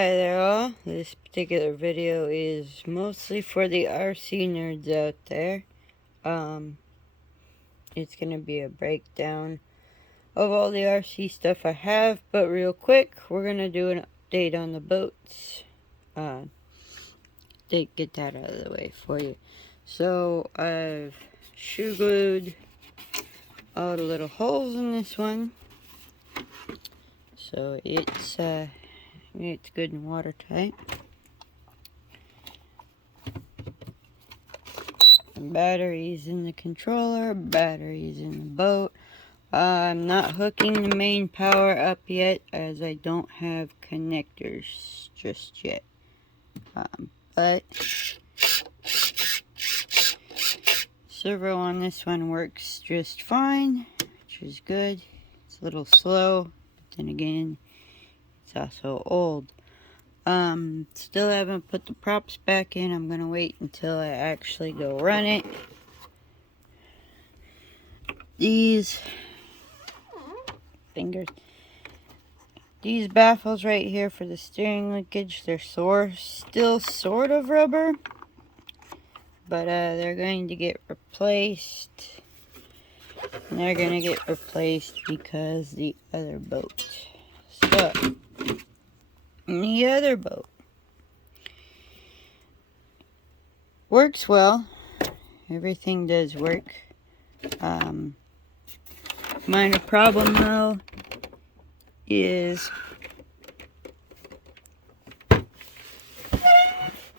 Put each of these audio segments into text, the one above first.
Hi there all. This particular video is mostly for the RC nerds out there. It's going to be a breakdown of all the RC stuff I have, but real quick, we're going to do an update on the boats. Get that out of the way for you. So, I've shoe glued all the little holes in this one. So, it's good and watertight. Batteries in the controller, batteries in the boat. I'm not hooking the main power up yet as I don't have connectors just yet. But servo on this one works just fine, which is good. It's a little slow, but then again, it's also old. Still haven't put the props back in. I'm gonna wait until I actually go run it. These baffles right here for the steering linkage, they're still sort of rubber, but they're going to get replaced. And they're gonna get replaced because the other boat. So the other boat works well. Everything does work. Minor problem though is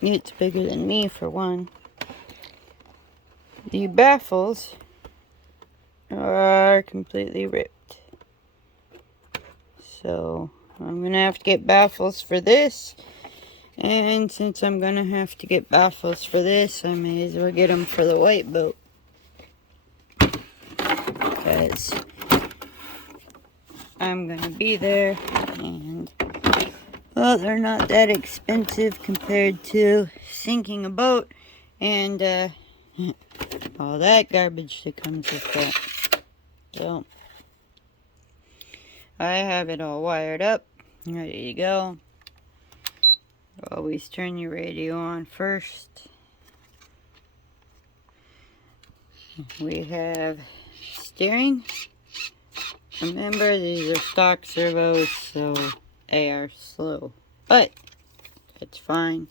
it's bigger than me for one. The baffles are completely ripped. So I'm gonna have to get baffles for this, and since I'm gonna have to get baffles for this, I may as well get them for the white boat, because I'm gonna be there, and well, they're not that expensive compared to sinking a boat and all that garbage that comes with that. So I have it all wired up, ready to go. Always turn your radio on first. We have steering. Remember, these are stock servos, so they are slow, but that's fine.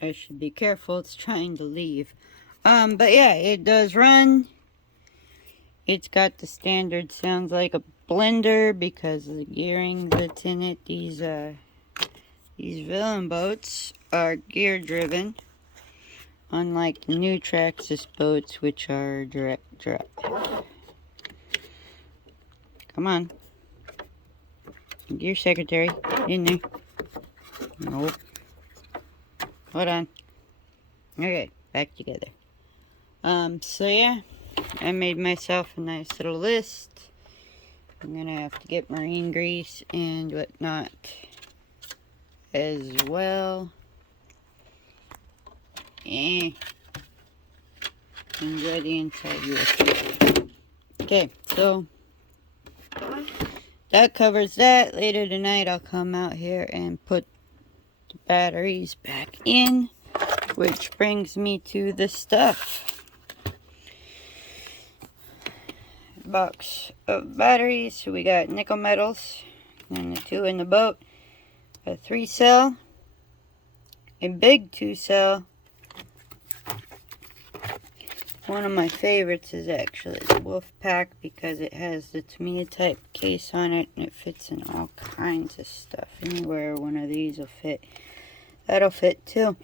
I should be careful, it's trying to leave. But yeah, it does run. It's got the standard, sounds like a blender because of the gearing that's in it. These villain boats are gear driven, unlike the new Traxxas boats, which are direct drive. Come on, gear secretary, in there. Nope. Hold on. Okay, back together. So yeah, I made myself a nice little list. I'm gonna have to get marine grease and whatnot as well. Enjoy the inside USB. Okay, so that covers that. Later tonight I'll come out here and put the batteries back in, which brings me to the stuff. Box of batteries. So we got nickel metals and the 2 in the boat, a 3-cell, a big 2-cell. One of my favorites is actually the Wolf Pack because it has the Tamiya type case on it and it fits in all kinds of stuff. Anywhere one of these will fit. That'll fit too.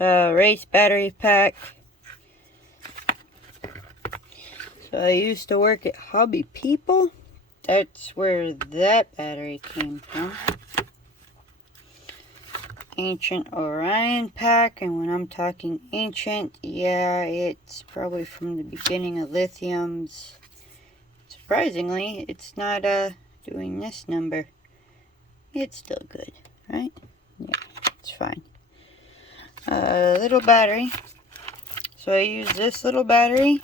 Race battery pack. So I used to work at Hobby People. That's where that battery came from. Ancient Orion pack, and when I'm talking ancient, yeah, it's probably from the beginning of lithiums. Surprisingly, it's not doing this number. It's still good, right? Yeah, it's fine. Little battery. So I use this little battery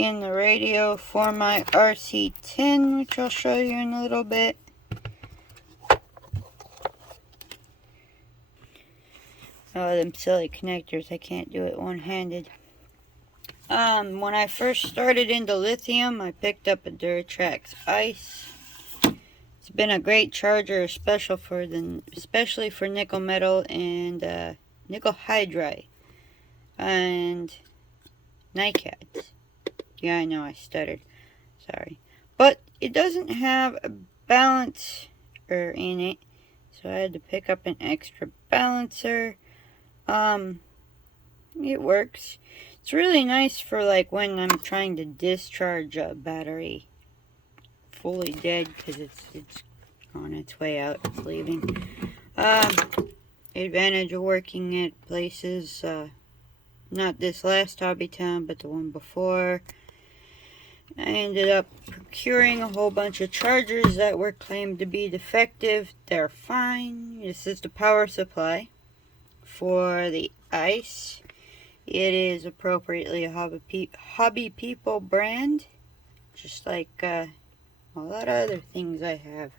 in the radio for my RC10, which I'll show you in a little bit. Oh, them silly connectors, I can't do it one-handed. When I first started into lithium, I picked up a Duratrax Ice. It's been a great charger, especially for nickel metal and nickel hydride and NiCads. Yeah, I know I stuttered. Sorry. But it doesn't have a balancer in it, so I had to pick up an extra balancer. It works. It's really nice for like when I'm trying to discharge a battery fully dead, because it's on its way out. It's leaving. Advantage of working at places, not this last hobby town, but the one before. I ended up procuring a whole bunch of chargers that were claimed to be defective. They're fine. This is the power supply for the Ice. It is appropriately a Hobby People brand, just like a lot of other things I have.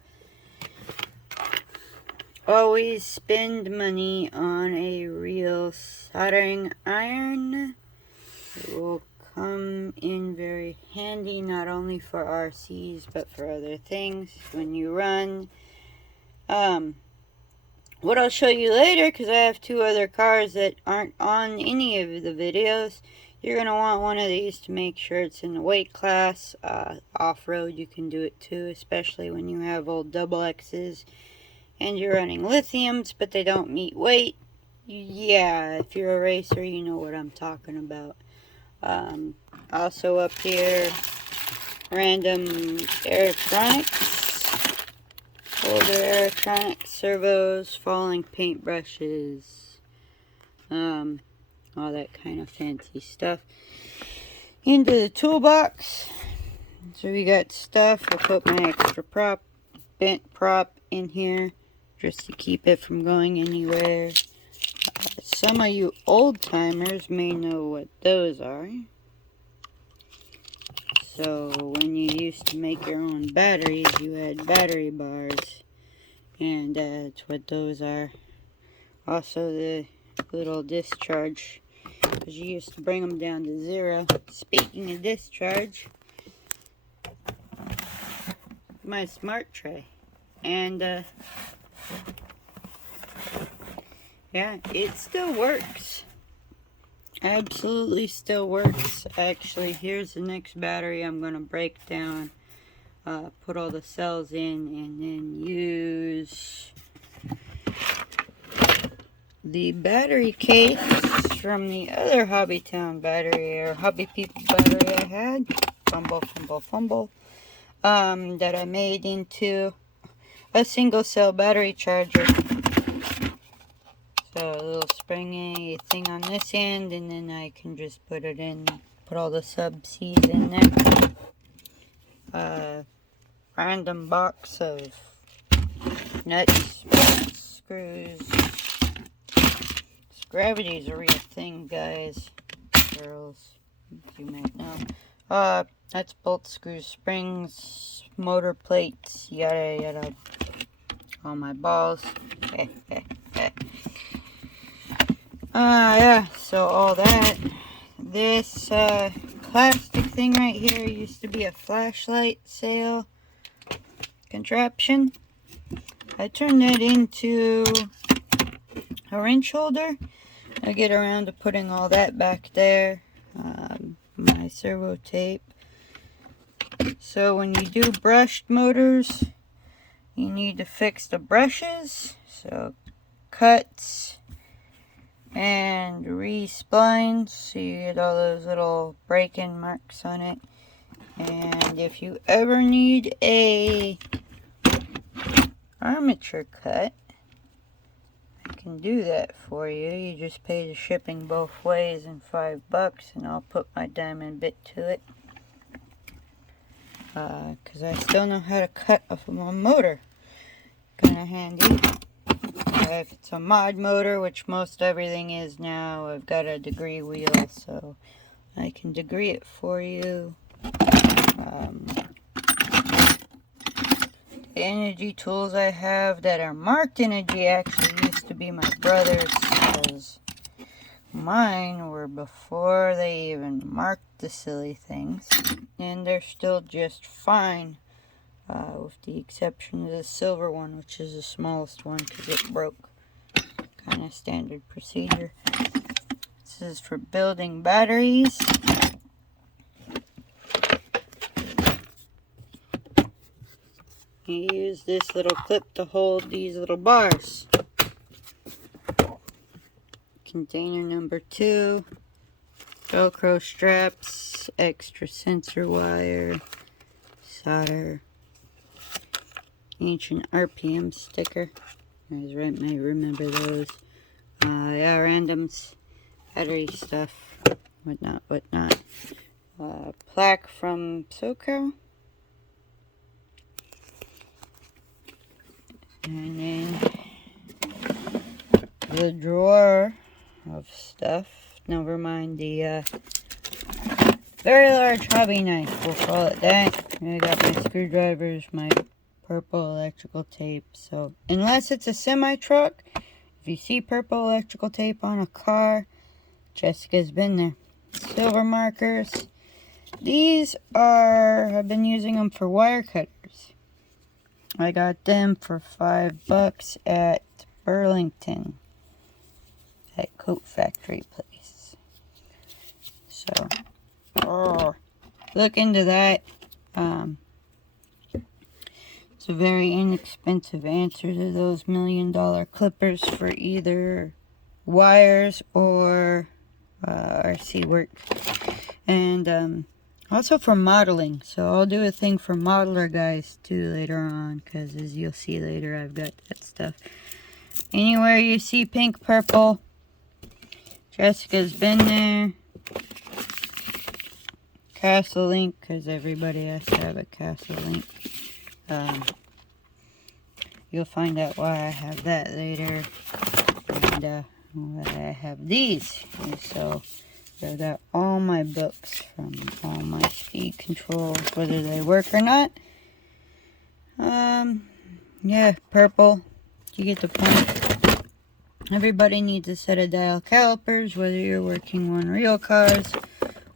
Always spend money on a real soldering iron. It will come in very handy, not only for RCs but for other things when you run. What I'll show you later, because I have two other cars that aren't on any of the videos, you're going to want one of these to make sure it's in the weight class. Off-road you can do it too, especially when you have old double X's and you're running lithiums but they don't meet weight. Yeah, if you're a racer you know what I'm talking about. Also up here, random electronics. Older electronics, servos, falling paintbrushes, all that kind of fancy stuff. Into the toolbox. So we got stuff. I'll put my extra bent prop in here just to keep it from going anywhere. Some of you old timers may know what those are. So when you used to make your own batteries, you had battery bars, and that's what those are. Also the little discharge, because you used to bring them down to 0. Speaking of discharge, my smart tray, and yeah, it still works. Absolutely still works. Actually, here's the next battery I'm going to break down, put all the cells in, and then use the battery case from the other Hobbytown battery, or Hobby People battery I had, fumble, that I made into a single cell battery charger. So a little springy thing on this end, and then I can just put all the sub-C's in there. Random box of nuts, screws. Gravity's a real thing, guys, girls, you might know. Nuts, bolts, screws, springs, motor plates, yada yada. All my balls. Yeah, so all that. This plastic thing right here used to be a flashlight sail contraption. I turned that into a wrench holder. I get around to putting all that back there. My servo tape. So when you do brushed motors, you need to fix the brushes. So cuts and re-splines, so you get all those little break-in marks on it. And if you ever need a armature cut, I can do that for you. You just pay the shipping both ways and $5, and I'll put my diamond bit to it. Because I still know how to cut off of my motor. Kind of handy. If it's a mod motor, which most everything is now, I've got a degree wheel, so I can degree it for you. The energy tools I have that are marked energy actually used to be my brother's, because mine were before they even marked the silly things, and they're still just fine, with the exception of the silver one, which is the smallest one because it broke. Kind of standard procedure. This is for building batteries. You use this little clip to hold these little bars. Container number 2, Velcro straps, extra sensor wire, solder, ancient RPM sticker. You guys may remember those. Yeah, randoms, battery stuff, whatnot. Plaque from SoCal. And then the drawer of stuff. Never mind the very large hobby knife, we'll call it that. I got my screwdrivers, my purple electrical tape. So unless it's a semi-truck, if you see purple electrical tape on a car, Jessica's been there. Silver markers. These are, I've been using them for wire cutters. I got them for $5 at Burlington, that coat factory place. So, look into that. It's a very inexpensive answer to those $1 million clippers for either wires or RC work. And also for modeling. So I'll do a thing for modeler guys too later on, because as you'll see later, I've got that stuff. Anywhere you see pink, purple, Jessica's been there. Castle link, because everybody has to have a castle link. You'll find out why I have that later. And why I have these. And so I got all my books from all my speed control, whether they work or not. Yeah, purple. You get the point. Everybody needs a set of dial calipers, whether you're working on real cars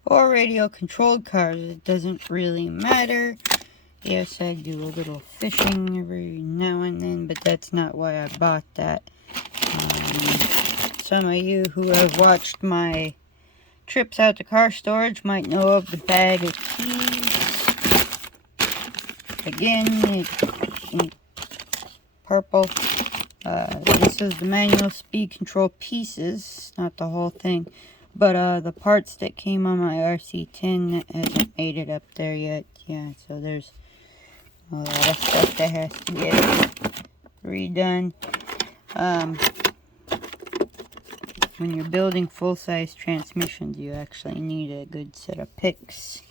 or radio controlled cars. It doesn't really matter. Yes, I do a little fishing every now and then, but that's not why I bought that. Some of you who have watched my trips out to car storage might know of the bag of keys. Again, it's purple. This is the manual speed control pieces, not the whole thing. But the parts that came on my RC10 hasn't made it up there yet. Yeah, so there's a lot of stuff that has to get redone. When you're building full-size transmissions, you actually need a good set of picks.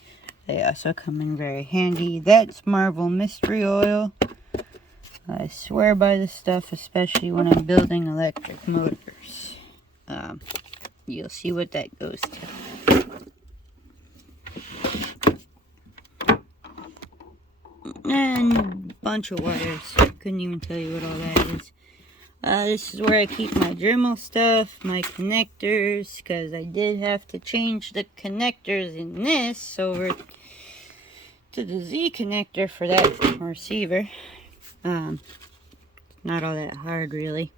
They also come in very handy. That's Marvel Mystery Oil. I swear by this stuff, especially when I'm building electric motors. You'll see what that goes to. And a bunch of wires. I couldn't even tell you what all that is. This is where I keep my Dremel stuff, my connectors, because I did have to change the connectors in this over to the Z connector for that receiver. Not all that hard, really.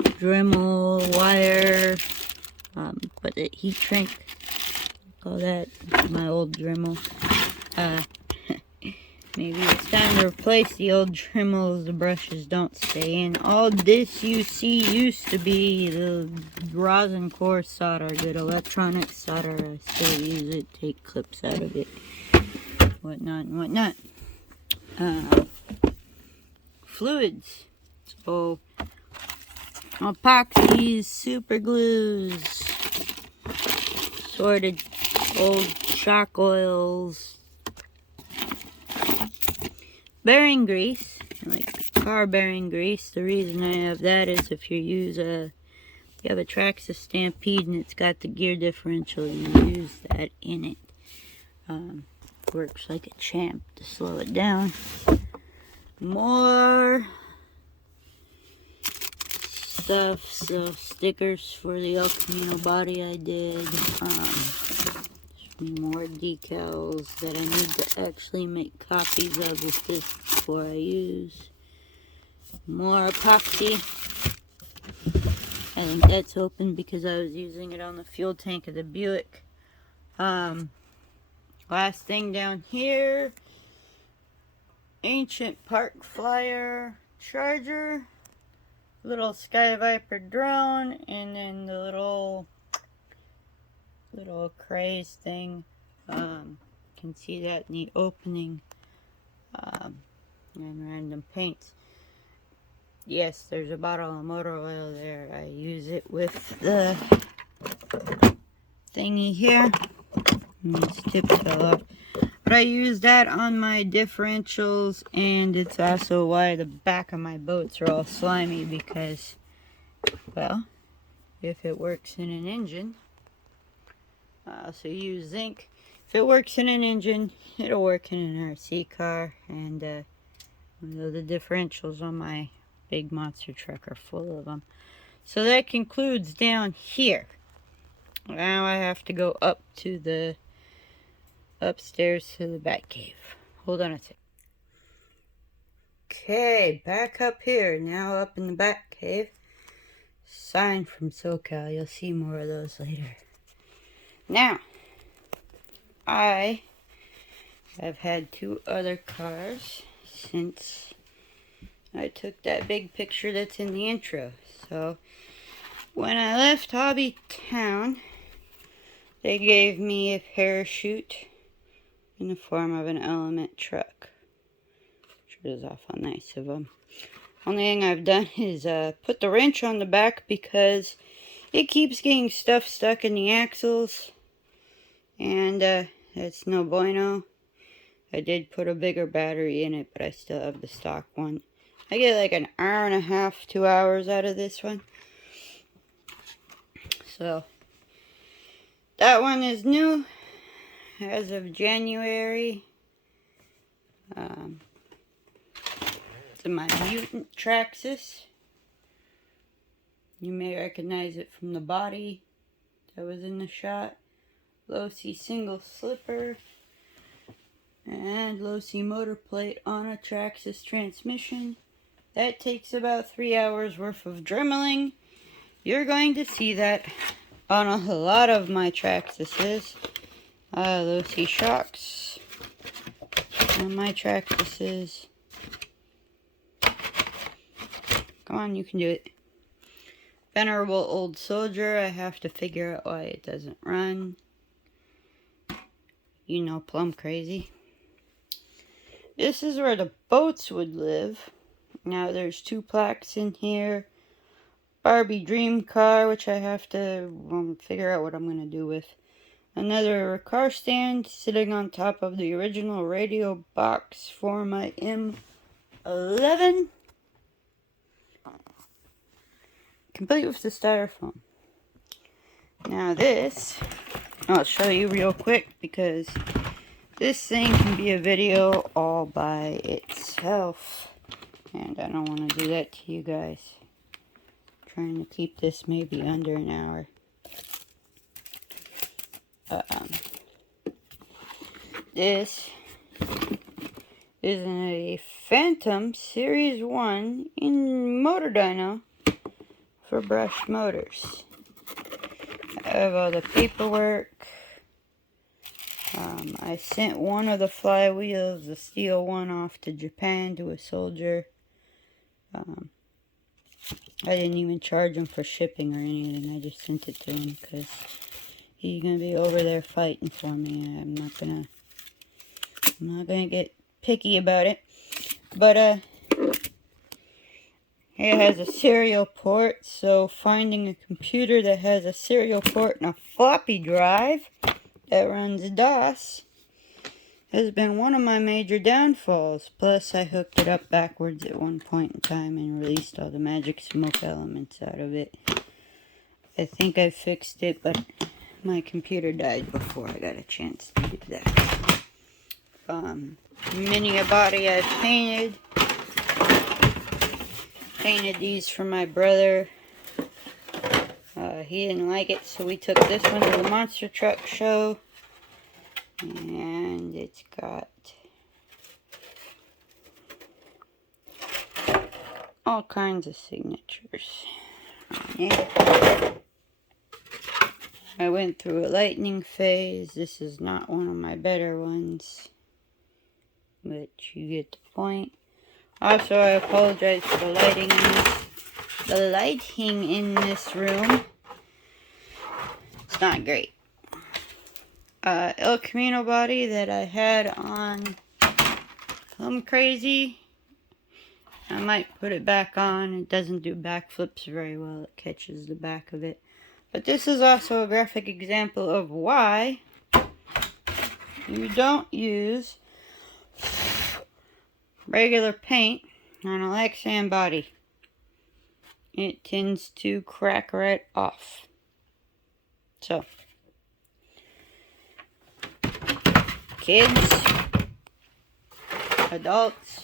Dremel, wire, but the heat shrink, call that my old Dremel. Maybe it's time to replace the old Dremels. The brushes don't stay in. All this you see used to be the rosin core solder, good electronic solder. I still use it, take clips out of it, whatnot and whatnot. Fluids. So epoxies, super glues, sorted old shock oils, bearing grease, like car bearing grease. The reason I have that is if you use a you have a Traxxas Stampede and it's got the gear differential, you use that in it. Works like a champ to slow it down. More stuff, so stickers for the El Camino body I did. More decals that I need to actually make copies of with this before I use. More epoxy. I think that's open because I was using it on the fuel tank of the Buick. Last thing down here, ancient park flyer charger, little Sky Viper drone, and then the little craze thing. Can see that in the opening. And random paints. Yes, there's a bottle of motor oil there. I use it with the thingy here. These tips fell off. But I use that on my differentials, and it's also why the back of my boats are all slimy, because, well, if it works in an engine, I also use zinc. If it works in an engine, it'll work in an RC car, and the differentials on my big monster truck are full of them. So that concludes down here. Now I have to go up to the upstairs to the bat cave. Hold on a sec. Okay, back up here. Now up in the bat cave. Sign from SoCal. You'll see more of those later. Now, I have had 2 other cars since I took that big picture that's in the intro. So, when I left Hobby Town, they gave me a parachute in the form of an Element truck, which was awful nice of them. Only thing I've done is put the wrench on the back because it keeps getting stuff stuck in the axles, and it's no bueno. I did put a bigger battery in it, but I still have the stock one. I get like an hour and a half, 2 hours out of this one. So, that one is new as of January. It's my Mutant Traxxas. You may recognize it from the body that was in the shot. Low C single slipper and low C motor plate on a Traxxas transmission. That takes about 3 hours worth of dremeling. You're going to see that on a lot of my Traxxases. Low C shocks on my Traxxases. Come on, you can do it. Venerable Old Soldier. I have to figure out why it doesn't run. You know, plumb crazy. This is where the boats would live. Now there's 2 plaques in here. Barbie Dream Car, which I have to figure out what I'm going to do with. Another car stand sitting on top of the original radio box for my M11. Complete with the styrofoam. Now this, I'll show you real quick because this thing can be a video all by itself. And I don't want to do that to you guys. I'm trying to keep this maybe under an hour. This is a Phantom Series 1 in motor dyno for brushed motors. I have all the paperwork. I sent one of the flywheels, the steel one, off to Japan to a soldier. I didn't even charge him for shipping or anything. I just sent it to him because he's gonna be over there fighting for me. I'm not gonna get picky about it. But it has a serial port, so finding a computer that has a serial port and a floppy drive that runs DOS has been one of my major downfalls. Plus, I hooked it up backwards at one point in time and released all the magic smoke elements out of it. I think I fixed it, but my computer died before I got a chance to do that. Many a body I've painted. Painted these for my brother. He didn't like it, so we took this one to the monster truck show. And it's got all kinds of signatures on it. I went through a lightning phase. This is not one of my better ones, but you get the point. Also, I apologize for the lighting in this. The lighting in this room, it's not great. El Camino body that I had on Come Crazy. I might put it back on. It doesn't do backflips very well. It catches the back of it. But this is also a graphic example of why you don't use regular paint on a Lexan body. It tends to crack right off. So, kids, adults,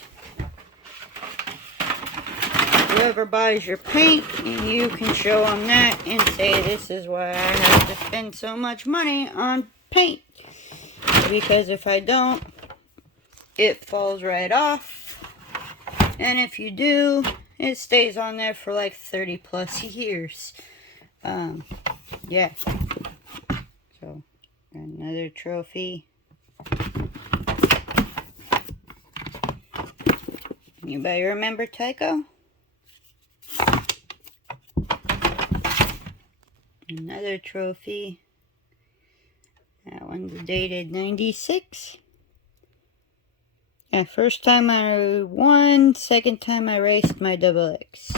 whoever buys your paint, you can show them that and say, this is why I have to spend so much money on paint. Because if I don't, it falls right off. And if you do, it stays on there for like 30 plus years. Yeah. So, another trophy. Anybody remember Tycho? Another trophy. That one's dated 96. Yeah, first time I won, second time I raced my Double X.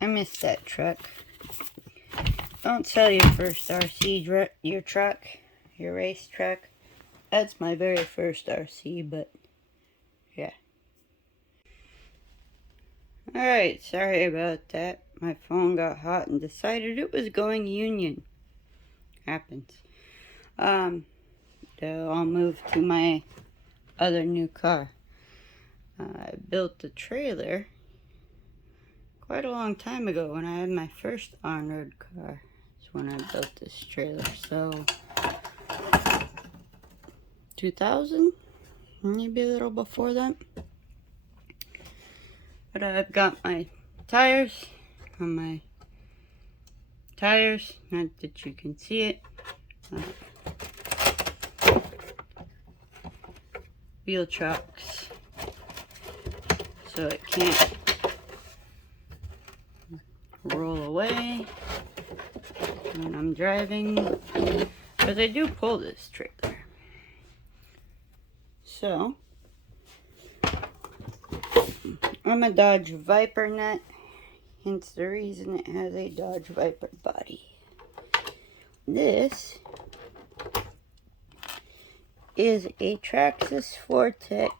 I missed that truck. Don't sell your first RC, your truck, your race truck. That's my very first RC, but yeah. Alright, sorry about that. My phone got hot and decided it was going Union. Happens. So I'll move to my other new car. I built the trailer quite a long time ago when I had my first on-road car. That's when I built this trailer. So 2000, maybe a little before that. But I've got my tires on my tires, not that you can see it. Wheel chocks, so it can't roll away when I'm driving, because I do pull this trailer. So I'm a Dodge Viper nut, hence the reason it has a Dodge Viper body. This is a Traxxas Fortec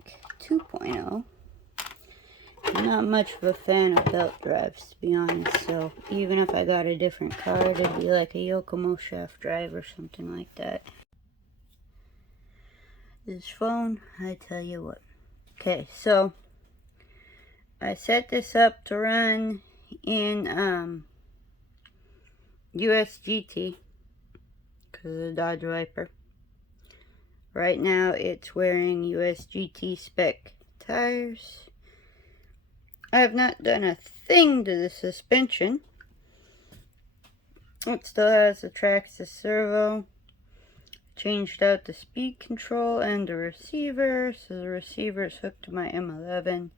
2.0. I'm not much of a fan of belt drives, to be honest, so even if I got a different car, it'd be like a Yokomo shaft drive or something like that. This phone, I tell you what. Okay, so I set this up to run in USGT because of the Dodge Viper. Right now it's wearing USGT spec tires. I have not done a thing to the suspension. It still has the Traxxas servo. Changed out the speed control and the receiver, so the receiver is hooked to my M11.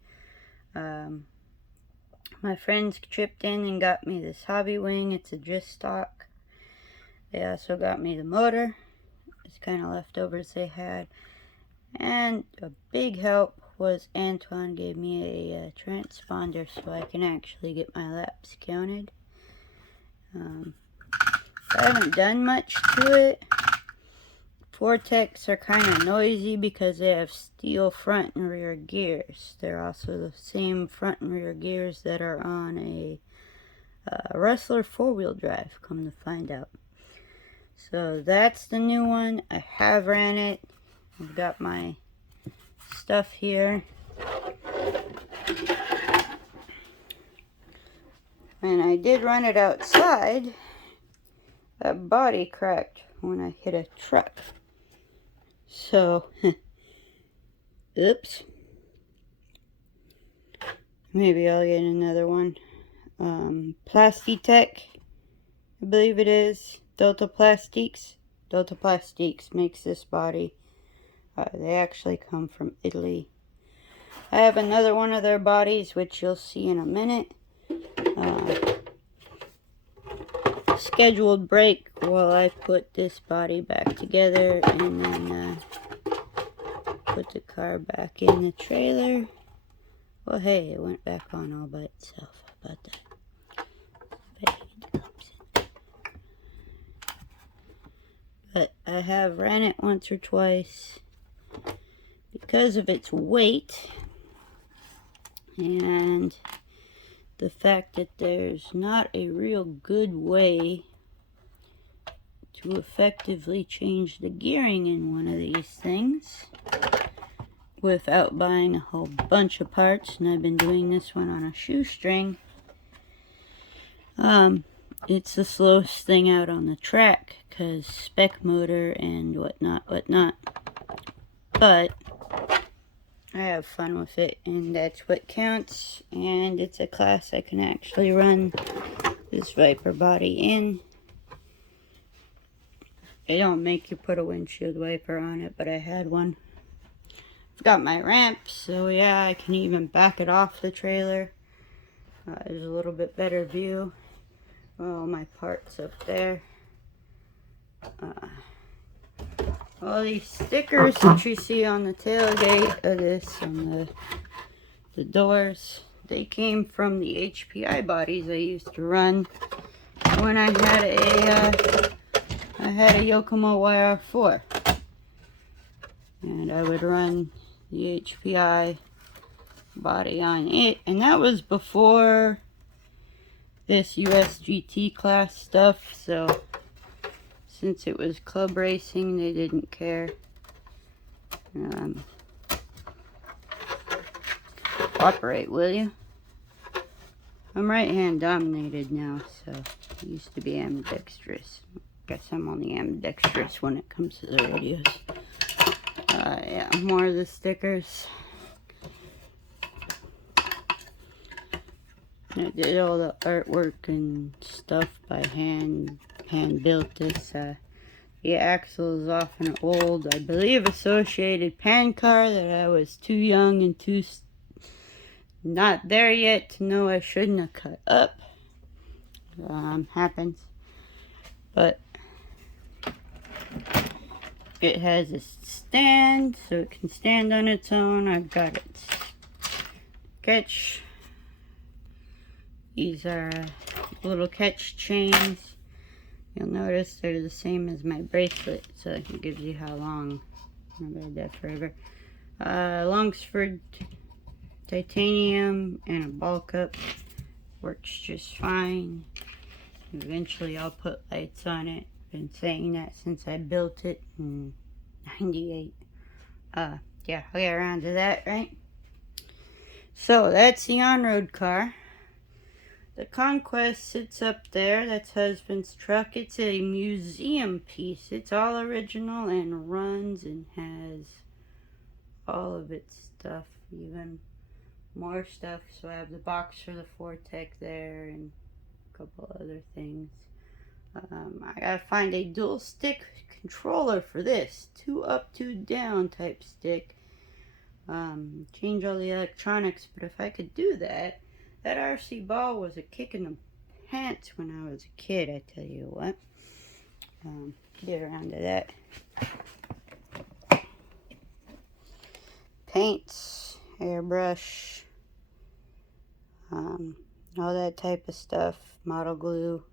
My friends chipped in and got me this hobby wing. It's a gist stock. They also got me the motor. It's kind of leftovers they had. And a big help was Antoine gave me a transponder so I can actually get my laps counted. I haven't done much to it. Vortex are kind of noisy because they have steel front and rear gears. They're also the same front and rear gears that are on a Wrestler 4-wheel drive, come to find out. So that's the new one. I have ran it. I've got my stuff here. And I did run it outside. That body cracked when I hit a truck. So, oops. Maybe I'll get another one. Plastitech, I believe it is. Delta Plastiques makes this body. They actually come from Italy. I have another one of their bodies, which you'll see in a minute. Scheduled break while I put this body back together and then put the car back in the trailer. Well, hey, it went back on all by itself. How about that? But I have ran it once or twice because of its weight and the fact that there's not a real good way to effectively change the gearing in one of these things without buying a whole bunch of parts. And I've been doing this one on a shoestring. It's the slowest thing out on the track because spec motor and whatnot. But I have fun with it, and that's what counts. And it's a class I can actually run this Viper body in. They don't make you put a windshield wiper on it, but I had one. I've got my ramp, so yeah, I can even back it off the trailer. There's a little bit better view. All my parts up there. All these stickers that you see on the tailgate of this and the doors, they came from the HPI bodies I used to run when I had a Yokomo YR4. And I would run the HPI body on it, and that was before this USGT class stuff, so since it was club racing, they didn't care. Cooperate, will you? I'm right-hand dominated now, so I used to be ambidextrous. Guess I'm only ambidextrous when it comes to the radios. Yeah, more of the stickers. I did all the artwork and stuff by hand built this. The axle is off an old, I believe, Associated Pan car that I was too young and too not there yet to know I shouldn't have cut up. Happens. But it has a stand, so it can stand on its own. I've got its catch. These are little catch chains. You'll notice they're the same as my bracelet, so it gives you how long. I've had that forever. Longsford titanium and a ball cup. Works just fine. Eventually I'll put lights on it. Been saying that since I built it in '98. Yeah, I'll get around to that, right? So that's the on-road car. The Conquest sits up there. That's husband's truck. It's a museum piece. It's all original and runs and has all of its stuff, even more stuff. So I have the box for the Fortec there and a couple other things. I gotta find a dual stick controller for this. 2 up, 2 down type stick. Change all the electronics, but if I could do that, that RC ball was a kick in the pants when I was a kid, I tell you what. Get around to that. Paints, airbrush, all that type of stuff, model glue.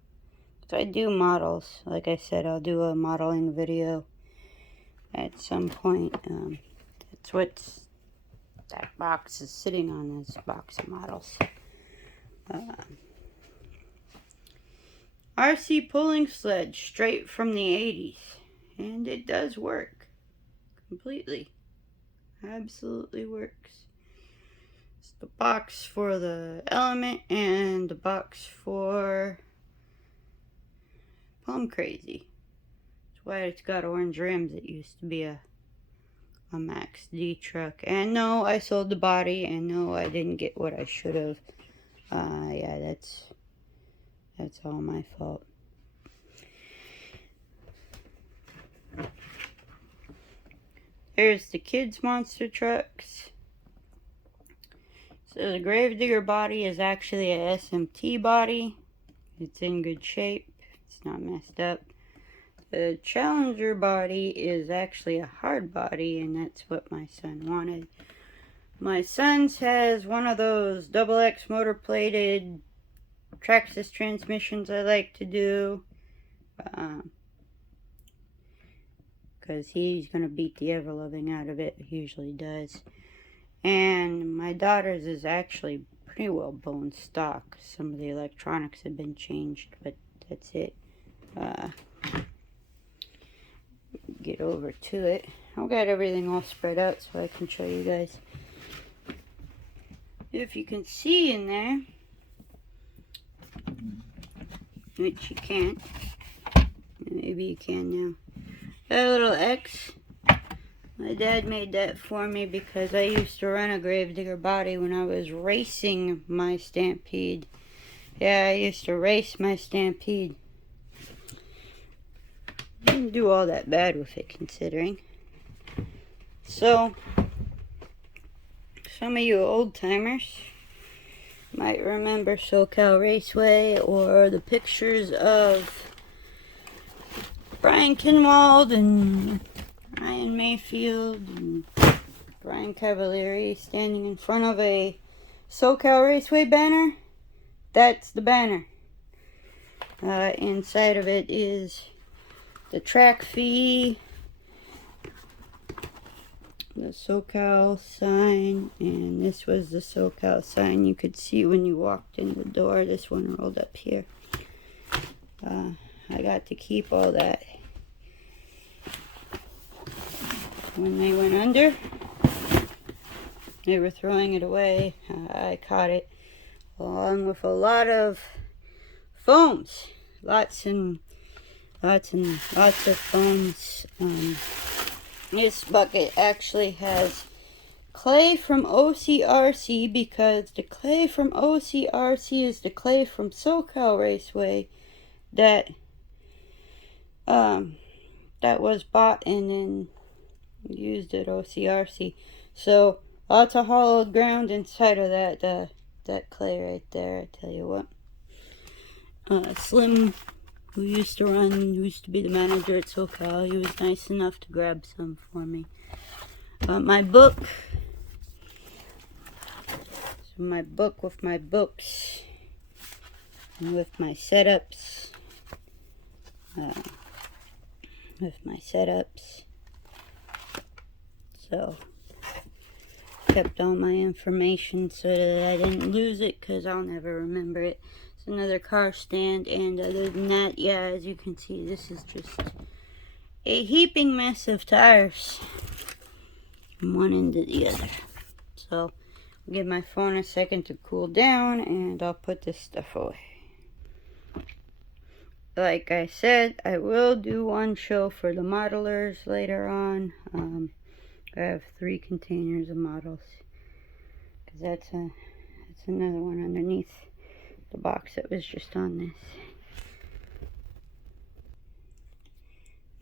So I do models. Like I said, I'll do a modeling video at some point. That's what that box is sitting on, this box of models. RC pulling sled straight from the 80s. And it does work. Completely. Absolutely works. It's the box for the Element and the box for Plum Crazy. That's why it's got orange rims. It used to be a Max D truck. And no, I sold the body, and no, I didn't get what I should have. Yeah, that's all my fault. There's the kids' monster trucks. So the Gravedigger body is actually a SMT body. It's in good shape. It's not messed up. The Challenger body is actually a hard body, and that's what my son wanted. My son's has one of those XX motor plated Traxxas transmissions I like to do. Because he's going to beat the ever-loving out of it. He usually does. And my daughter's is actually pretty well bone stock. Some of the electronics have been changed, but that's it. Get over to it. I've got everything all spread out so I can show you guys. If you can see in there, which you can't, maybe you can now. That little X, my dad made that for me because I used to run a Gravedigger body when I was racing my Stampede. Yeah, I used to race my Stampede. Didn't do all that bad with it, considering. So, some of you old timers might remember SoCal Raceway or the pictures of Brian Kinwald and Ryan Mayfield and Brian Cavalieri standing in front of a SoCal Raceway banner. That's the banner. Inside of it is the track fee, the SoCal sign, and this was the SoCal sign you could see when you walked in the door. This one rolled up here. I got to keep all that. When they went under, they were throwing it away. I caught it along with a lot of foams. Lots and lots of foams. This bucket actually has clay from OCRC because the clay from OCRC is the clay from SoCal Raceway that was bought and then used at OCRC. So lots of hollowed ground inside of that clay right there. I tell you what. Slim, who used to be the manager at SoCal, he was nice enough to grab some for me. My book. So my book with my books and with my setups. So kept all my information so that I didn't lose it, because I'll never remember it. It's another car stand, and other than that, yeah, as you can see, this is just a heaping mess of tires from one end to the other. So I'll give my phone a second to cool down, and I'll put this stuff away. Like I said, I will do one show for the modelers later on. I have 3 containers of models, because that's another one underneath the box that was just on this.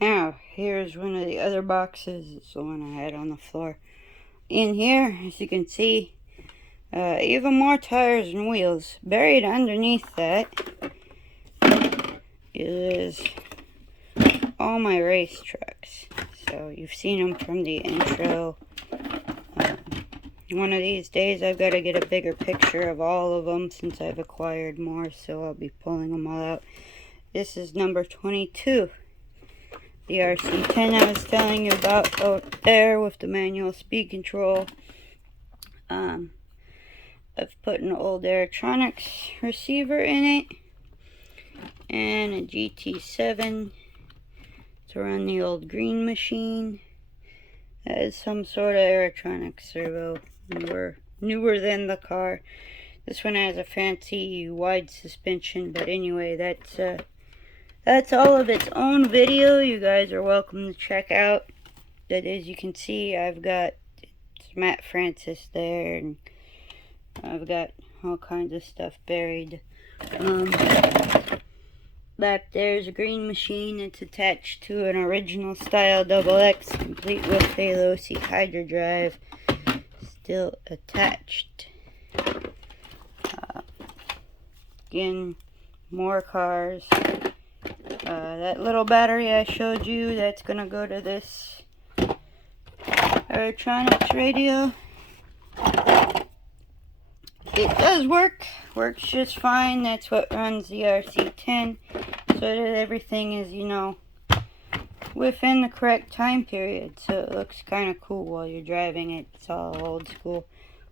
Now, here's one of the other boxes. It's the one I had on the floor. In here, as you can see, even more tires and wheels. Buried underneath that is all my race trucks. So you've seen them from the intro. One of these days I've got to get a bigger picture of all of them since I've acquired more, so I'll be pulling them all out. This is number 22. The RC10 I was telling you about out there with the manual speed control. I've put an old electronics receiver in it. and a GT7 to run the old green machine. That is some sort of electronic servo, newer than the car. This one has a fancy wide suspension, but anyway, that's all of its own video. You guys are welcome to check out. That, as you can see, I've got Matt Francis there, and I've got all kinds of stuff buried. Back there's a green machine. It's attached to an original style XX, complete with Halo-C Hydro Drive, still attached. Again, more cars. That little battery I showed you, that's gonna go to this electronics radio. It does works just fine. That's what runs the RC10, so that everything is, you know, within the correct time period, so it looks kind of cool while you're driving it. It's all old school.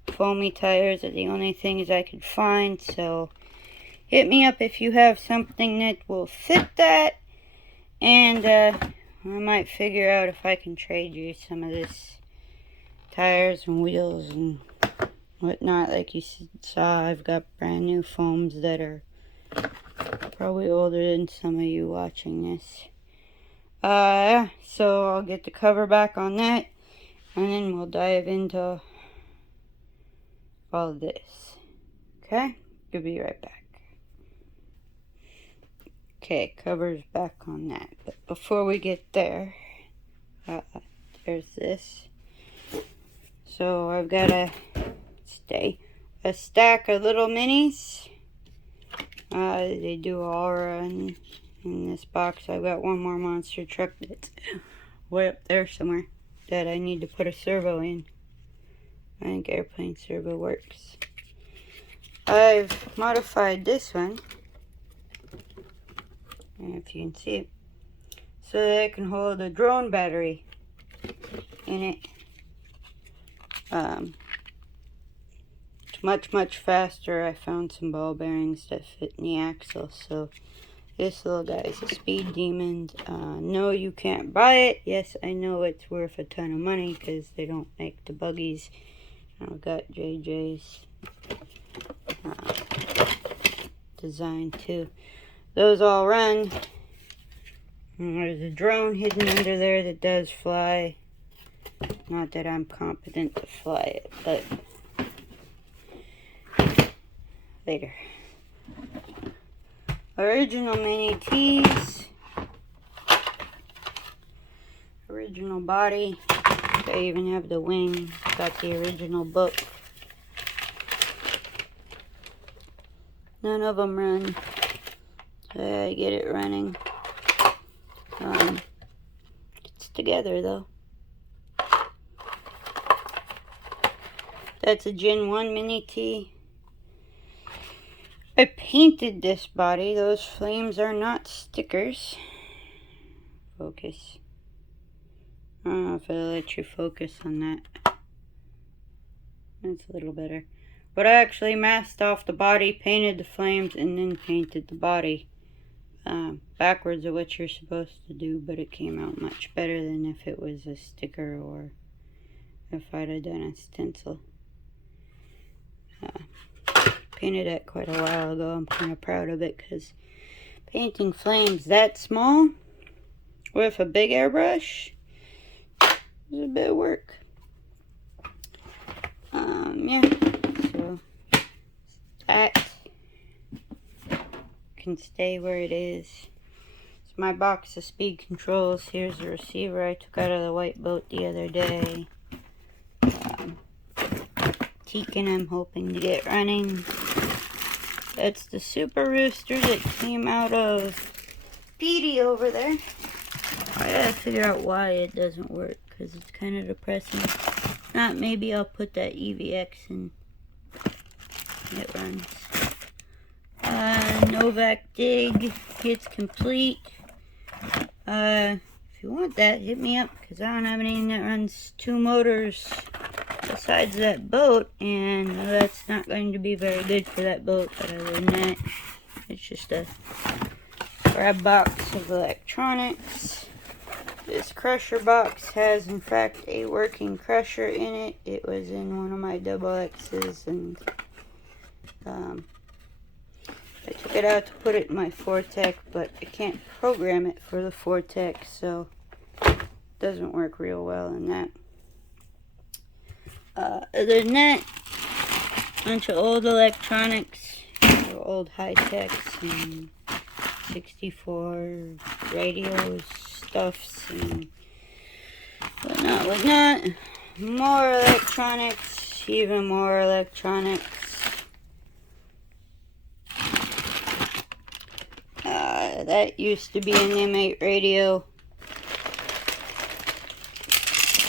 Foamy tires are the only things I could find, so hit me up if you have something that will fit that, and I might figure out if I can trade you some of this tires and wheels and whatnot. Like you saw, I've got brand new foams that are probably older than some of you watching this. So I'll get the cover back on that, and then we'll dive into all of this. Okay? I'll be right back. Okay, cover's back on that. But before we get there, there's this. So I've got a stack of little minis. They do all run in this box. I've got one more monster truck that's way up there somewhere that I need to put a servo in. I think airplane servo works. I've modified this one, if you can see it, so that it can hold a drone battery in it. It's much faster. I found some ball bearings that fit in the axle, so this little guy is a speed demon. No, you can't buy it. Yes, I know it's worth a ton of money because they don't make the buggies. I've got JJ's design too. Those all run. And there's a drone hidden under there that does fly. Not that I'm competent to fly it, but later. Original mini tees. Original body. I even have the wing. Got the original book. None of them run. I get it running. It's together though. That's a Gen 1 mini tee. I painted this body. Those flames are not stickers. Focus. I don't know if it'll let you focus on that. That's a little better. But I actually masked off the body, painted the flames, and then painted the body. Backwards of what you're supposed to do, but it came out much better than if it was a sticker or if I'd have done a stencil. Painted it quite a while ago. I'm kind of proud of it because painting flames that small with a big airbrush is a bit of work. Yeah, so that can stay where it is. It's my box of speed controls. Here's the receiver I took out of the white boat the other day. Tekin I'm hoping to get running. That's the Super Rooster that came out of Petey over there. I gotta figure out why it doesn't work, because it's kind of depressing. If not, maybe I'll put that EVX in. It runs. Novak dig gets complete. If you want that, hit me up, because I don't have anything that runs 2 motors besides that boat, and that's not going to be very good for that boat. But other than that, it's just a grab box of electronics. This crusher box has, in fact, a working crusher in it. It was in one of my double X's, and I took it out to put it in my Fortec, but I can't program it for the Fortec, so it doesn't work real well in that. Other than that, bunch of old electronics, old high-techs and 64 radios, stuffs, and whatnot. More electronics, even more electronics. That used to be an M8 radio.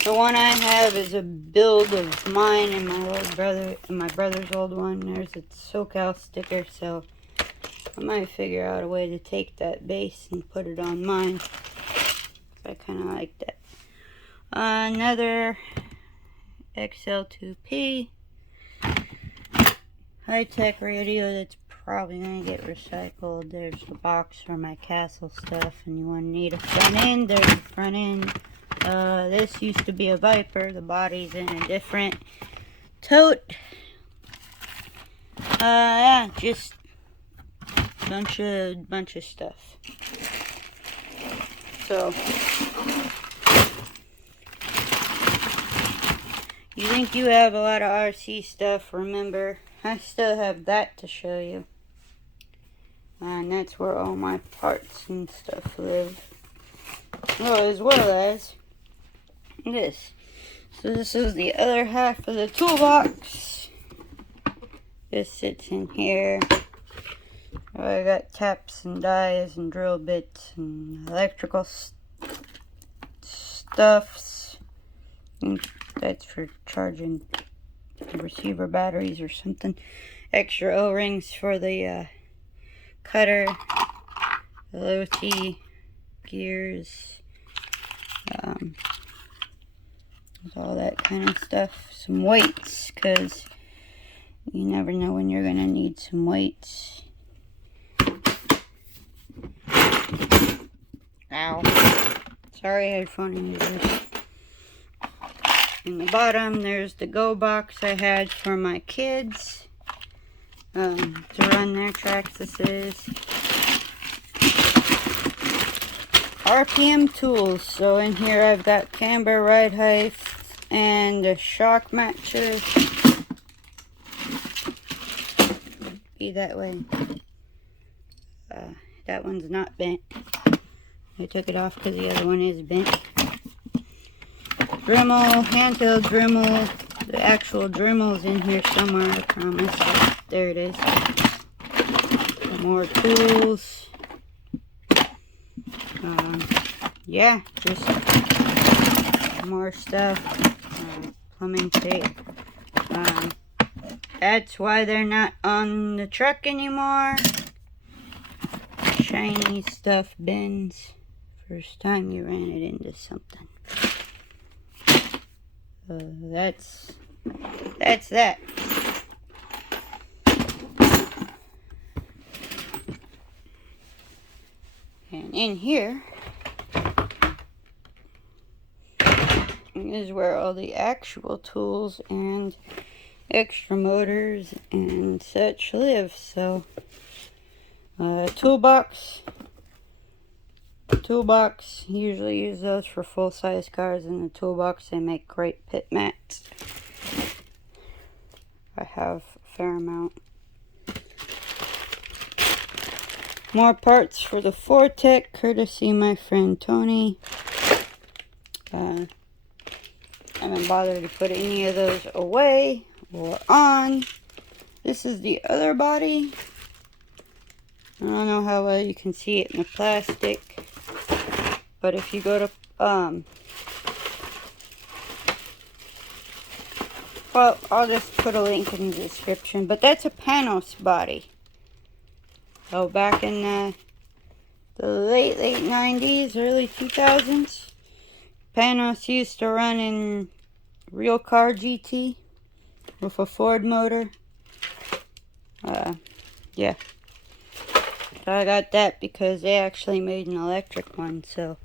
The one I have is a build of mine and my brother's old one. There's a SoCal sticker, so I might figure out a way to take that base and put it on mine. I kind of like that. Another XL2P high-tech radio that's probably gonna get recycled. There's the box for my castle stuff, and you want to need a front end. There's the front end. This used to be a Viper. The body's in a different tote. Yeah, just bunch of stuff. So you think you have a lot of RC stuff? Remember, I still have that to show you. And that's where all my parts and stuff live. Well, as well as this. So this is the other half of the toolbox. This sits in here. I got taps and dies and drill bits and electrical stuffs. And that's for charging receiver batteries or something. Extra O-rings for the cutter, the low T gears, all that kind of stuff. Some weights, because you never know when you're going to need some weights. Ow. Sorry, headphone users. In the bottom, there's the Go box I had for my kids. To run their tracks. This is RPM tools. So in here I've got camber, ride height, and a shock matcher. Be that way. That one's not bent. I took it off because the other one is bent. Dremel, handheld Dremel. The actual Dremel's in here somewhere, I promise. There it is. More tools. Yeah, just more stuff. Plumbing tape. That's why they're not on the truck anymore. Shiny stuff bins. First time you ran it into something. That's that. And in here is where all the actual tools and extra motors and such live. So, toolbox, usually use those for full-size cars. In the toolbox, they make great pit mats. I have a fair amount. More parts for the Fortec, courtesy my friend Tony. I haven't bothered to put any of those away or on. This is the other body. I don't know how well you can see it in the plastic, but if you go to well, I'll just put a link in the description, but that's a Panoz body. So back in the late 90s, early 2000s, Panoz used to run in real car GT with a Ford motor. Yeah. So I got that because they actually made an electric one, so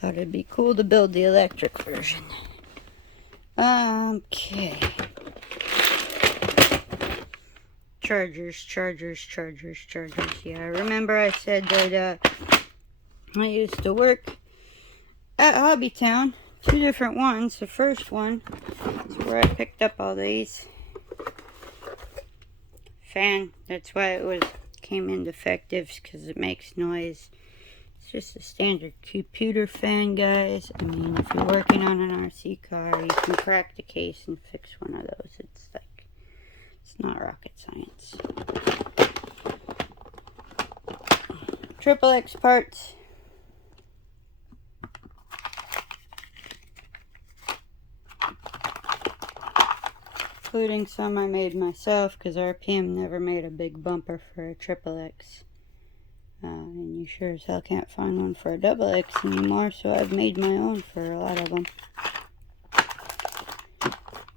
thought it'd be cool to build the electric version. Okay. Chargers. Yeah, I remember I said that I used to work at Hobbytown. 2 different ones. The first one is where I picked up all these. Fan. That's why it came in defective, because it makes noise. It's just a standard computer fan, guys. I mean, if you're working on an RC car, you can crack the case and fix one of those. It's not rocket science. XXX parts. Including some I made myself, because RPM never made a big bumper for a XXX. And you sure as hell can't find one for a XX anymore, so I've made my own for a lot of them.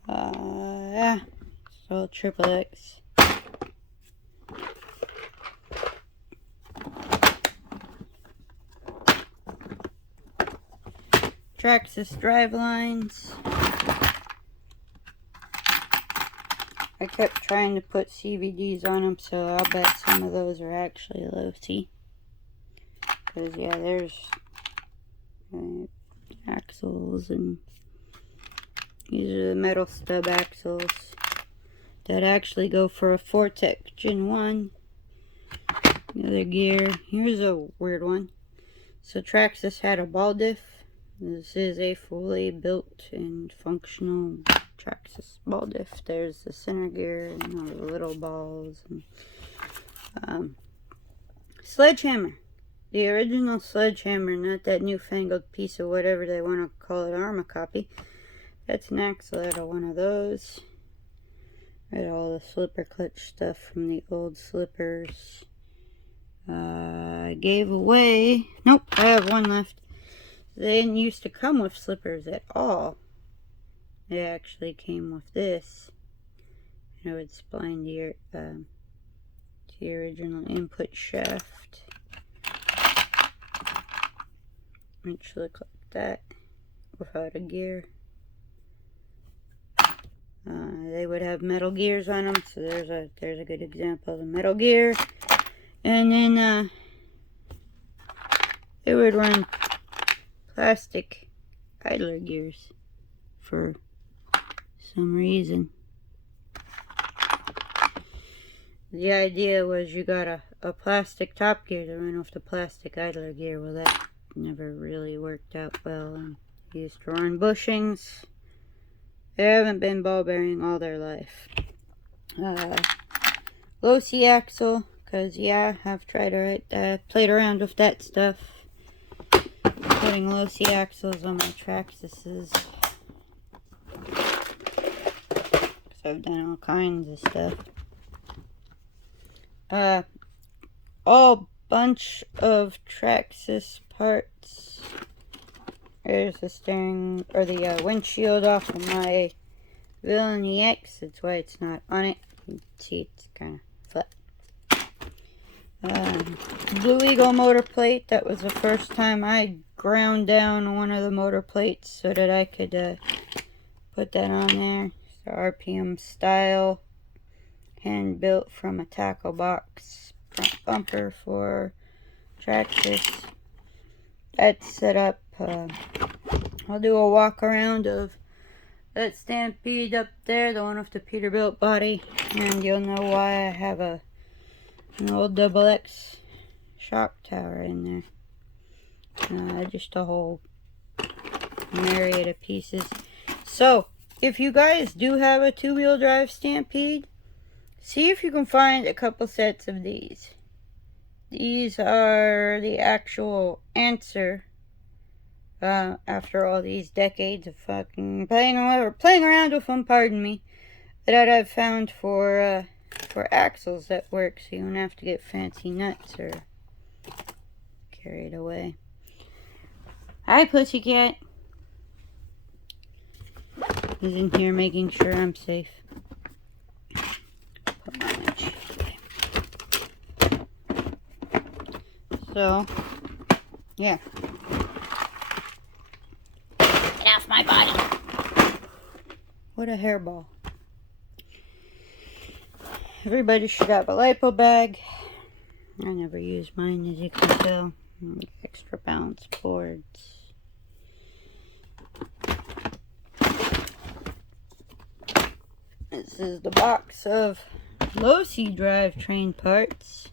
Yeah, it's all XXX. Traxxas drive lines. I kept trying to put CVDs on them, so I'll bet some of those are actually low-T. Because, yeah, there's axles, and these are the metal stub axles that actually go for a Vortex Gen 1. Another gear. Here's a weird one. So Traxxas had a ball diff. This is a fully built and functional Traxxas ball diff. There's the center gear and all the little balls. And, sledgehammer. The original sledgehammer, not that newfangled piece of whatever they want to call it, Arma copy. That's an axle out of one of those. Got all the slipper clutch stuff from the old slippers. I gave away... Nope, I have one left. They didn't used to come with slippers at all. They actually came with this. And I would spline the original input shaft. Which look like that without a gear. They would have metal gears on them, so there's a good example of a metal gear. And then it would run plastic idler gears for some reason. The idea was you got a plastic top gear to run off the plastic idler gear. Well, that never really worked out well. And used to run bushings. They haven't been ball bearing all their life. Low C axle, because yeah, I've tried played around with that stuff. Putting low C axles on my Traxxas. Because I've done all kinds of stuff. All bunch of Traxxas parts. There's the steering, or the windshield off of my Villain EX. That's why it's not on it. You can see it's kind of flat. Blue Eagle motor plate. That was the first time I ground down one of the motor plates so that I could put that on there. It's the RPM style, hand built from a tackle box front bumper for Traxxas. That's set up. I'll do a walk around of that Stampede up there, the one with the Peterbilt body, and you'll know why I have an old XX shock tower in there. Just a whole myriad of pieces. So, if you guys do have a 2-wheel drive Stampede, see if you can find a couple sets of these. These are the actual answer. After all these decades of fucking playing around with them, pardon me, that I've found for axles that work, so you don't have to get fancy nuts or carried away. Hi, Pussycat. He's in here making sure I'm safe. So, yeah. Get off my body. What a hairball. Everybody should have a lipo bag. I never use mine, as you can tell. Extra balance boards. This is the box of low-C drivetrain parts.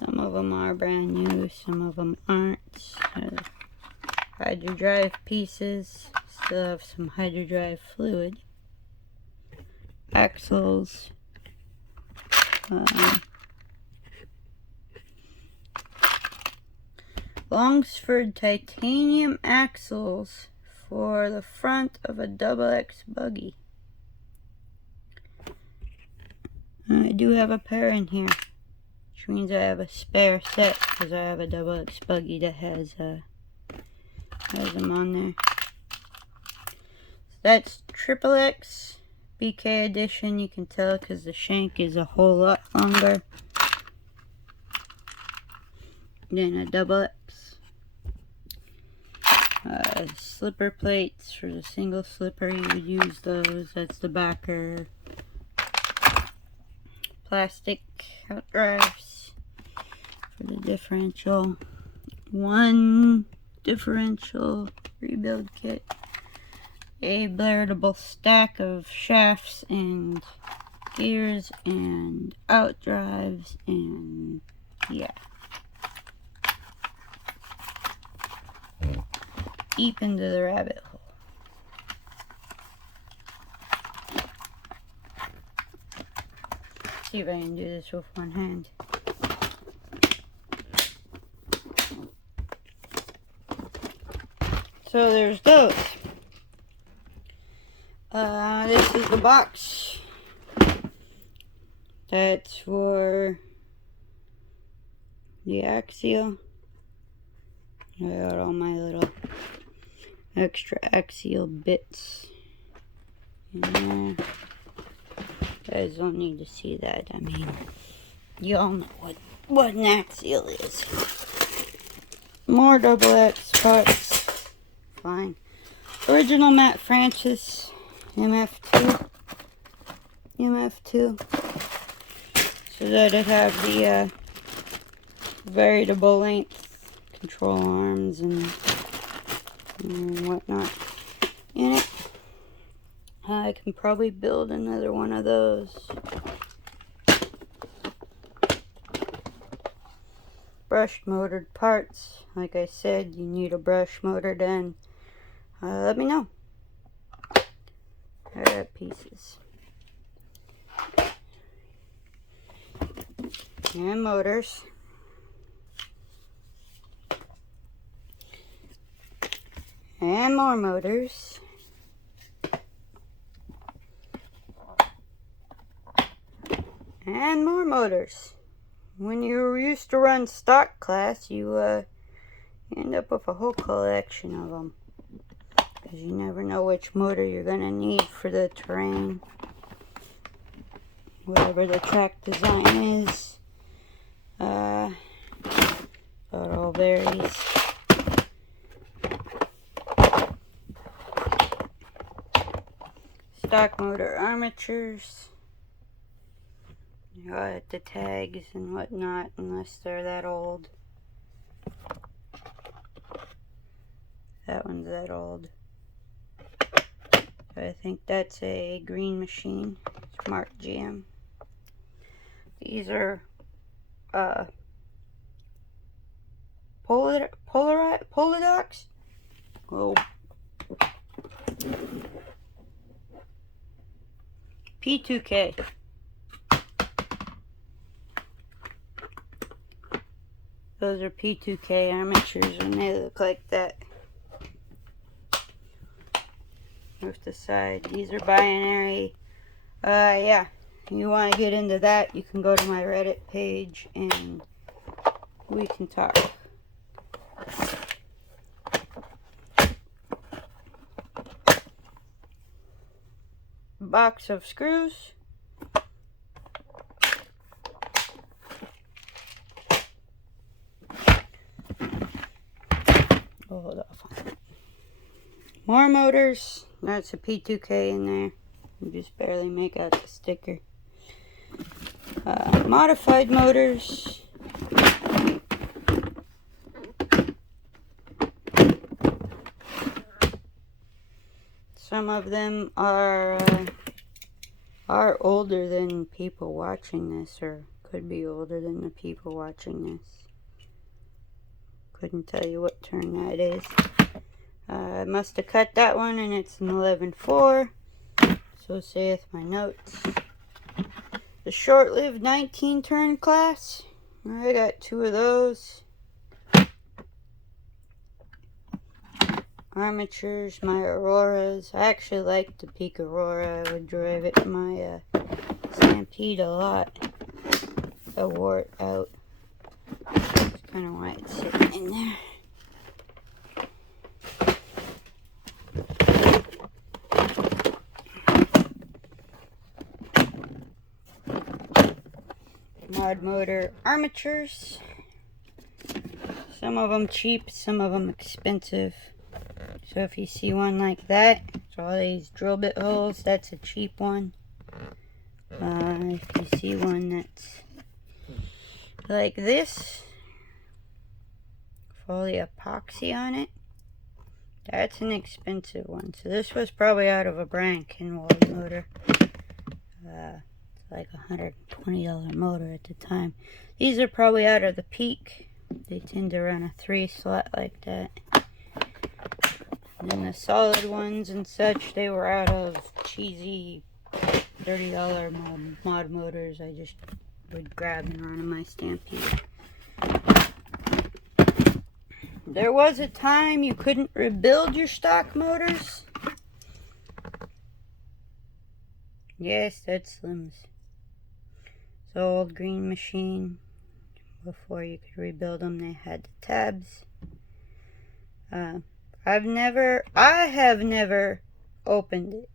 Some of them are brand new, some of them aren't. Hydrodrive pieces. Still have some hydrodrive fluid. Axles. Longsford titanium axles for the front of a XX buggy. I do have a pair in here, which means I have a spare set because I have a XX buggy that has them on there. So that's XXX BK edition. You can tell because the shank is a whole lot longer than a XX. Slipper plates for the single slipper, you would use those. That's the backer. Plastic outdrives for the differential. One differential rebuild kit. A veritable stack of shafts and gears and outdrives, and yeah. Deep into the rabbit hole. See if I can do this with one hand. So there's those. This is the box. That's for the axial. I got all my little extra axial bits in there. You guys don't need to see that. I mean, you all know what an axial is. More XX parts. Fine. Original Matt Francis MF2. So that it have the variable length control arms and whatnot in it. I can probably build another one of those. Brush motored parts. Like I said, you need a brush motor done. Let me know. Alright, pieces. And motors. And more motors. And more motors. When you used to run stock class, you end up with a whole collection of them. Because you never know which motor you're going to need for the terrain. Whatever the track design is. It all varies. Stock motor armatures. You got the tags and whatnot, unless they're that old. That one's that old. I think that's a green machine. Smart GM. These are Polarox. Oh. P2K. Those are P2K armatures and they look like that. Move to the side. These are binary. Yeah. You want to get into that, you can go to my Reddit page and we can talk. Box of screws. We'll hold off on that. More motors. That's a P2K in there. You just barely make out the sticker. Modified motors. Some of them are older than people watching this, or could be older than the people watching this. Couldn't tell you what turn that is. I must have cut that one, and it's an 11.4. So saith my notes. The short-lived 19 turn class. I got 2 of those. Armatures, my Auroras. I actually like the Peak Aurora. I would drive it in my Stampede a lot. I wore it out. That's kind of why it's sitting in there. Mod motor armatures. Some of them cheap, some of them expensive. So if you see one like that, it's all these drill bit holes, that's a cheap one. If you see one that's like this, with all the epoxy on it, that's an expensive one. So this was probably out of a Brankin wall motor. It's like a $120 motor at the time. These are probably out of the Peak. They tend to run a 3 slot like that. And then the solid ones and such, they were out of cheesy $30 mod motors. I just would grab and run in my Stampede. There was a time you couldn't rebuild your stock motors. Yes, that's Slim's. It's an old green machine. Before you could rebuild them, they had the tabs. I have never opened it.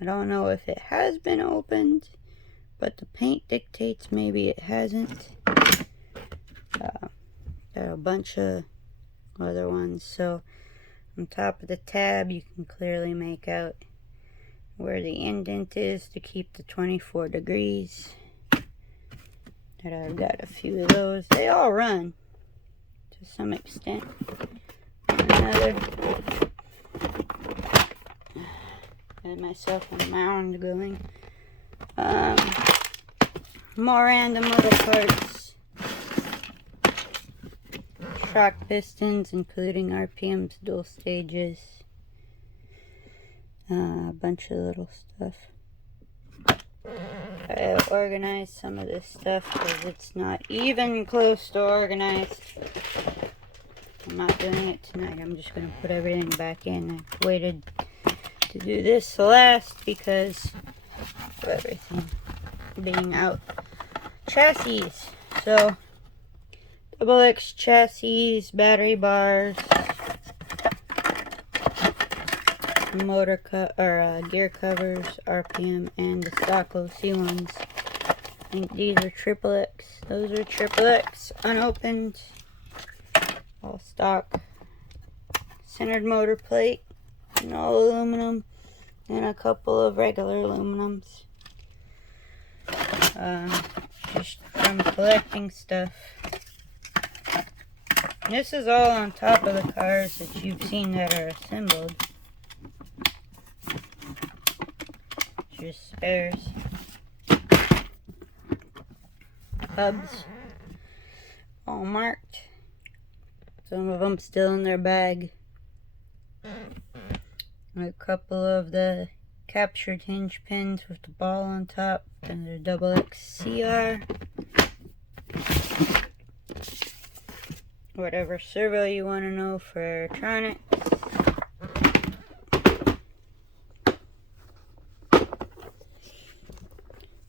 I don't know if it has been opened, but the paint dictates maybe it hasn't. Got a bunch of other ones. So on top of the tab, you can clearly make out where the indent is to keep the 24 degrees. That I've got a few of those. They all run to some extent. Another. Had myself a mound going. More random little parts. Shock pistons, including RPMs, dual stages. A bunch of little stuff. I organized some of this stuff because it's not even close to organized. I'm not doing it tonight. I'm just going to put everything back in. I waited to do this last because of everything being out. Chassis. So, double X chassis, battery bars, motor gear covers, RPM, and the stock OC ones. I think these are triple X. Those are triple X, unopened, all stock. Centered motor plate, and all aluminum, and a couple of regular aluminums. Just from collecting stuff. This is all on top of the cars that you've seen that are assembled. Just spares. Hubs. All marked. Some of them still in their bag. A couple of the captured hinge pins with the ball on top. And they're double XCR. Whatever servo you want to know for electronics.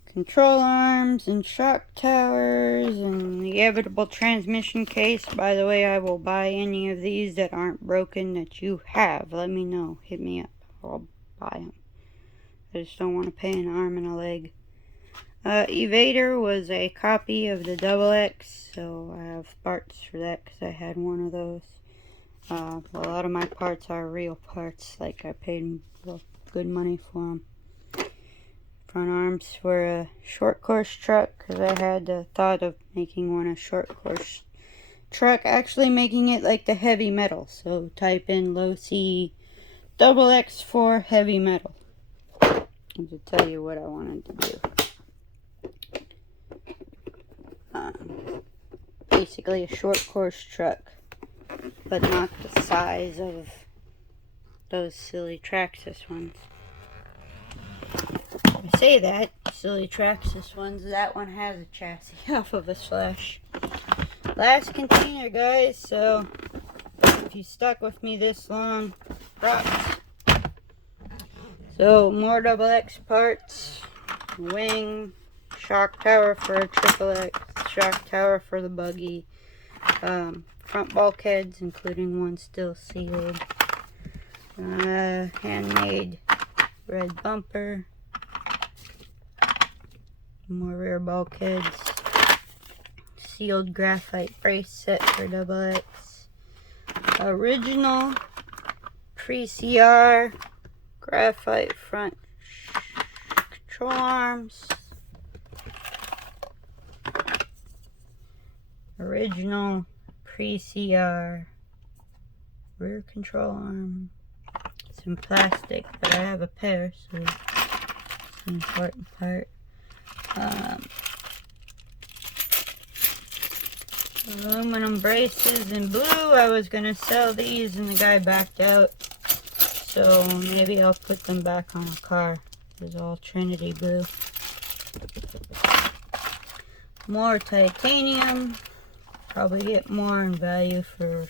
Control arms and shock towers and the inevitable transmission case. By the way, I will buy any of these that aren't broken that you have. Let me know. Hit me up. I'll buy them. I just don't want to pay an arm and a leg. Evader was a copy of the Double X, so I have parts for that because I had one of those. A lot of my parts are real parts, like I paid good money for them. Front arms for a short course truck, because I had the thought of making one a short course truck, actually making it like the heavy metal. So type in low C XX for heavy metal, and to tell you what I wanted to do. Basically a short course truck, but not the size of those silly Traxxas ones. I say that, silly Traxxas ones, that one has a chassis off of a Slash. Last container, guys, so if you stuck with me this long, props. So, more XX parts, wing, shock tower for a XX, shock tower for the buggy, front bulkheads, including one still sealed, handmade red bumper, more rear bulkheads, sealed graphite brace set for XX, original pre-CR graphite front control arms, original pre-CR rear control arm. It's in plastic, but I have a pair, so it's an important part. Aluminum braces in blue. I was gonna sell these and the guy backed out, so maybe I'll put them back on a car. It's all Trinity blue. More titanium. Probably get more in value for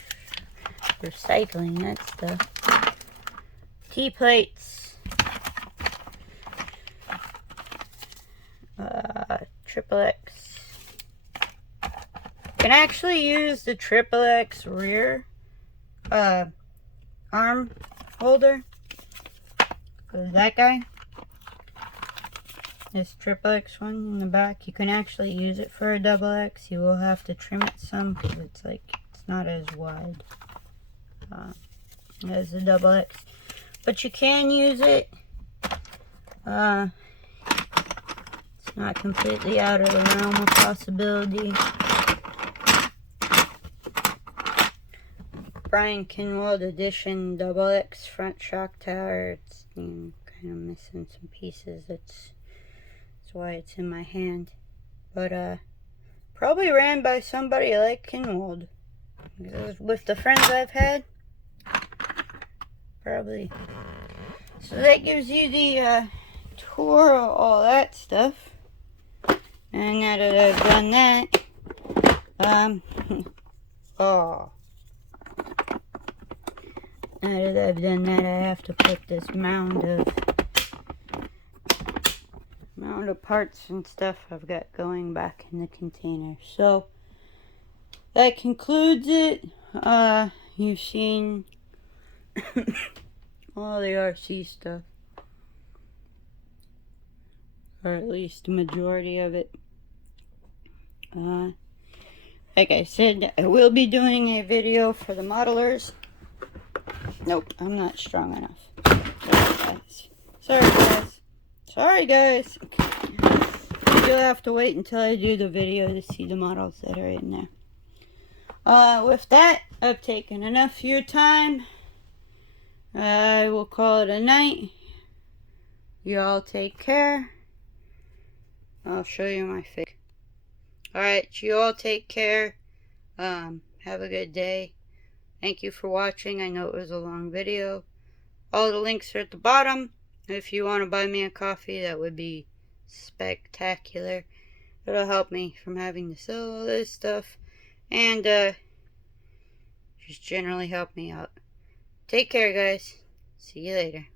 recycling that stuff. T-plates. XXX. Can actually use the XXX rear arm holder. So that guy, this XXX one in the back, you can actually use it for a XX. You will have to trim it some because it's not as wide as the XX, but you can use it. It's not completely out of the realm of possibility. Brian Kinwald edition XX front shock tower. It's kind of missing some pieces. That's why it's in my hand. But probably ran by somebody like Kinwald. With the friends I've had, probably. So that gives you the tour of all that stuff. And now that I've done that, now that I've done that, I have to put this mound of parts and stuff I've got going back in the container. So that concludes it. You've seen all the RC stuff, or at least the majority of it. Like I said, I will be doing a video for the modelers. Nope, I'm not strong enough. Sorry guys. You'll have to wait until I do the video to see the models that are in there. With that, I've taken enough of your time. I will call it a night. You all take care. I'll show you my face. Alright, you all take care. Have a good day. Thank you for watching. I know it was a long video. All the links are at the bottom. If you want to buy me a coffee, that would be spectacular. It'll help me from having to sell all this stuff. And just generally help me out. Take care, guys. See you later.